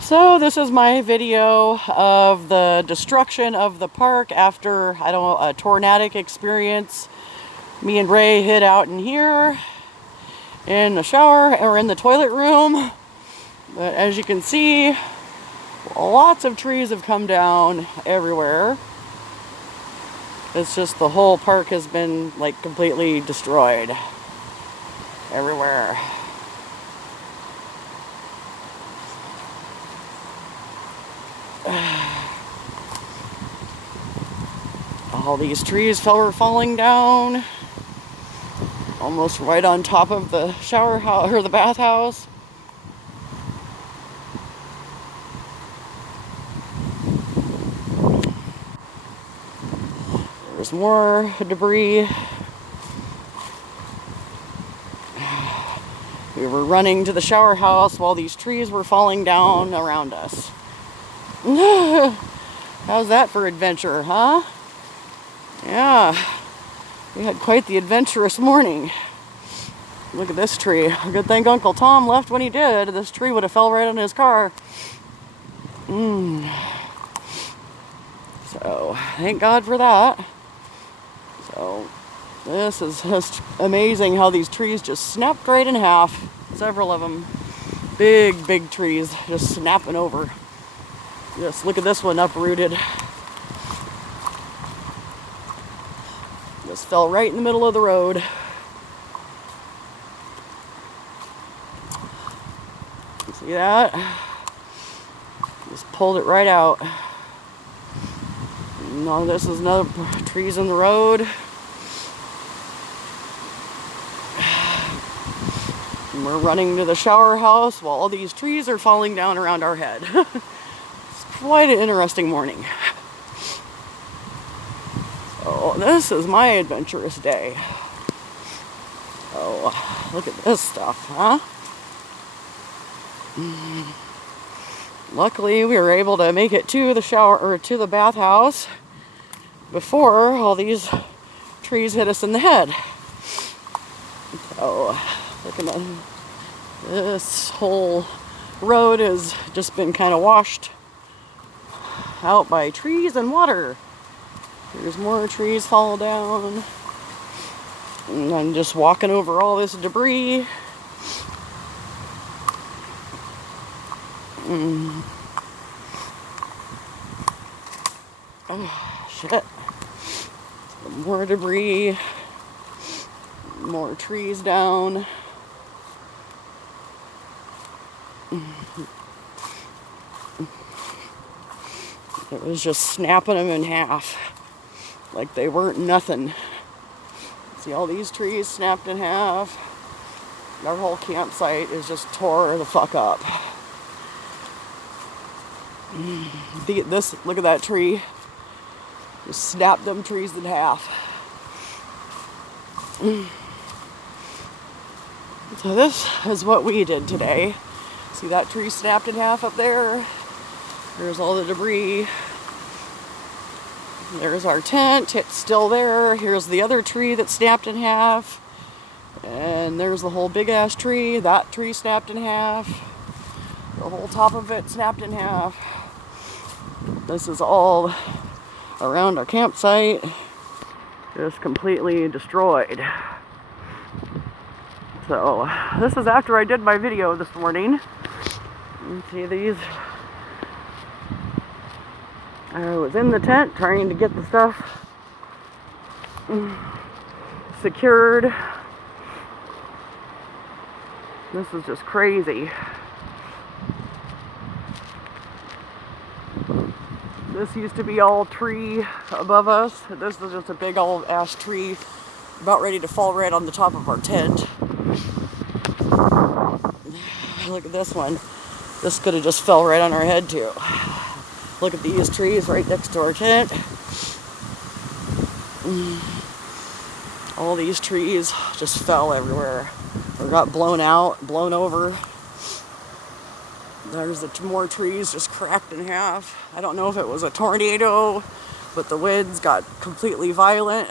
So this is my video of the destruction of the park after, I don't know, a tornadic experience. Me and Ray hid out in here in the shower or in the toilet room. But as you can see, lots of trees have come down everywhere. It's just the whole park has been like completely destroyed everywhere. All these trees were falling down almost right on top of the shower house or the bathhouse. There's more debris. We were running to the shower house while these trees were falling down around us. How's that for adventure, huh? Yeah, we had quite the adventurous morning. Look at this tree. Good thing Uncle Tom left when he did. This tree would have fell right on his car. So, thank God for that. So, this is just amazing how these trees just snapped right in half. Several of them. Big, big trees just snapping over. Just look at this one uprooted. Just fell right in the middle of the road. See that? Just pulled it right out. No, this is another trees in the road. And we're running to the shower house while all these trees are falling down around our head. It's quite an interesting morning. So this is my adventurous day. Oh, look at this stuff, huh? Luckily, we were able to make it to the shower or to the bathhouse before all these trees hit us in the head. So, look at that. This whole road has just been kind of washed out by trees and water. There's more trees fall down. And I'm just walking over all this debris. Oh, shit. More debris. More trees down. It was just snapping them in half. Like they weren't nothing. See all these trees snapped in half. Our whole campsite is just tore the fuck up. Look at that tree. Just snapped them trees in half. So this is what we did today. See that tree snapped in half up there? There's all the debris. There's our tent, it's still there. Here's the other tree that snapped in half. And there's the whole big ass tree. That tree snapped in half. The whole top of it snapped in half. This is all around our campsite. Just completely destroyed. So, this is after I did my video this morning. You see these? I was in the tent trying to get the stuff secured. This is just crazy. This used to be all tree above us. This is just a big old ash tree about ready to fall right on the top of our tent. Look at this one. This could have just fell right on our head too. Look at these trees right next to our tent. All these trees just fell everywhere. Or got blown out, blown over. There's more trees just cracked in half. I don't know if it was a tornado, but the winds got completely violent.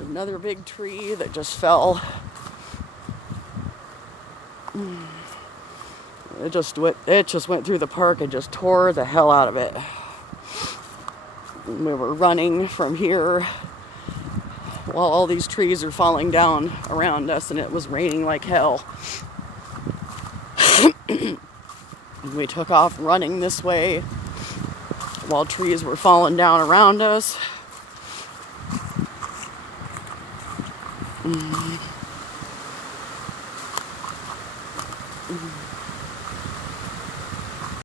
Another big tree that just fell. It just went through the park and just tore the hell out of it. We were running from here while all these trees are falling down around us, and it was raining like hell. We took off running this way while trees were falling down around us.